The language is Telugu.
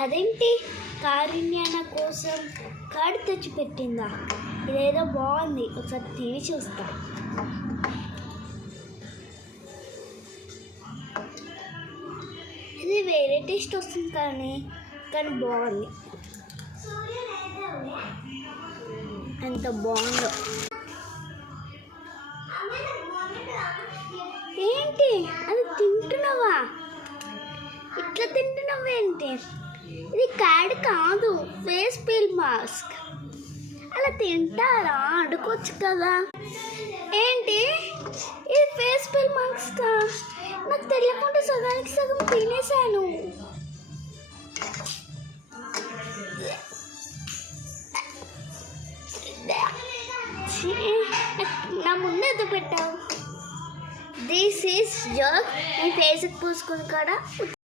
అదేంటి కారుణ్యాన కోసం కార్డు తెచ్చిపెట్టిందా? ఇదేదో బాగుంది, ఒకసారి టీవీ చూస్తా. ఇది వేరే టేస్ట్ వస్తుంది కానీ బాగుంది. ఎంత బాగుందో. ఏంటి అది తింటున్నావా? ఇట్లా తింటున్నావేంటి? ఇది క్యాడ్ కాదు, ఫేస్ పీల్ మాస్క్. అలా తింటారా? అడుకోవచ్చు కదా. ఏంటి ఇది ఫేస్ పీల్ మాస్క్? నాకు తెలియకుండా సగానికి సగం తినేసాను. నా ముందు ఎదుగు పెట్టావు. This is joke. నీ ఫేస్కి పూసుకుని కూడా